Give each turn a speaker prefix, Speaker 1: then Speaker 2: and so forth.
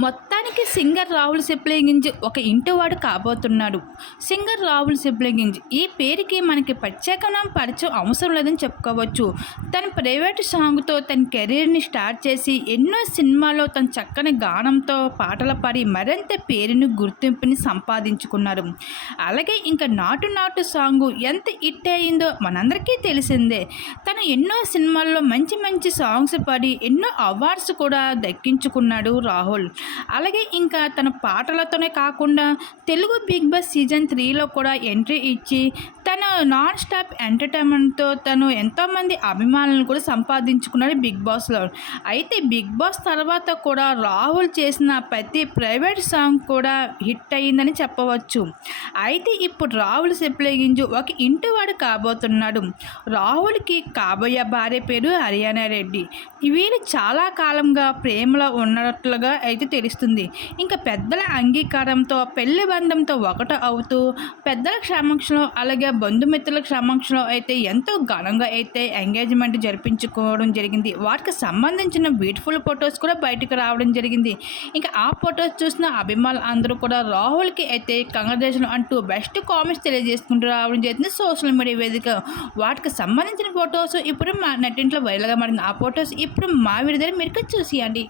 Speaker 1: మొత్తానికి సింగర్ రాహుల్ సిప్లింగింజ్ ఒక ఇంటివాడు కాబోతున్నాడు. సింగర్ రాహుల్ సిప్లింగింజ్ ఈ పేరుకి మనకి ప్రత్యేకమైన పరిచయం అవసరం లేదని చెప్పుకోవచ్చు. తన ప్రైవేట్ సాంగ్తో తన కెరీర్ని స్టార్ట్ చేసి ఎన్నో సినిమాల్లో తన చక్కని గానంతో పాటలు పాడి మరింత పేరుని గుర్తింపుని సంపాదించుకున్నారు. అలాగే ఇంకా నాటు నాటు సాంగ్ ఎంత హిట్ అయిందో మనందరికీ తెలిసిందే. తను ఎన్నో సినిమాల్లో మంచి మంచి సాంగ్స్ పాడి ఎన్నో అవార్డ్స్ కూడా దక్కించుకున్నాడు రాహుల్. అలాగే ఇంకా తన పాటలతోనే కాకుండా తెలుగు బిగ్ బాస్ సీజన్ త్రీలో కూడా ఎంట్రీ ఇచ్చి తన నాన్ స్టాప్ ఎంటర్టైన్మెంట్తో తను ఎంతోమంది అభిమానులను కూడా సంపాదించుకున్నాడు బిగ్ బాస్లో. అయితే బిగ్ బాస్ తర్వాత కూడా రాహుల్ చేసిన ప్రతి ప్రైవేట్ సాంగ్ కూడా హిట్ అయ్యిందని చెప్పవచ్చు. అయితే ఇప్పుడు రాహుల్ సెప్లగింజు ఒక ఇంటివాడు కాబోతున్నాడు. రాహుల్కి కాబోయే భార్య పేరు హరియానా రెడ్డి. వీళ్ళు చాలా కాలంగా ప్రేమలో ఉన్నట్లుగా అయితే తెలుస్తుంది. ఇంకా పెద్దల అంగీకారంతో పెళ్ళి బంధంతో ఒకట అవుతూ పెద్దల క్షమాక్షంలో అలాగే బంధుమిత్రుల క్షమాక్షంలో అయితే ఎంతో ఘనంగా అయితే ఎంగేజ్మెంట్ జరిపించుకోవడం జరిగింది. వాటికి సంబంధించిన బ్యూటిఫుల్ ఫొటోస్ కూడా బయటకు రావడం జరిగింది. ఇంకా ఆ ఫొటోస్ చూసిన అభిమానులు అందరూ కూడా రాహుల్కి అయితే కంగ్రాచులేషన్ అంటూ బెస్ట్ కామెంట్స్ తెలియజేసుకుంటూ రావడం జరిగింది సోషల్ మీడియా వేదిక. వాటికి సంబంధించిన ఫొటోస్ ఇప్పుడు మా నెట్టింట్లో వైరల్గా మారింది ఆ ఫొటోస్ ఇప్పుడు మా విడుదల మీరు చూసియండి.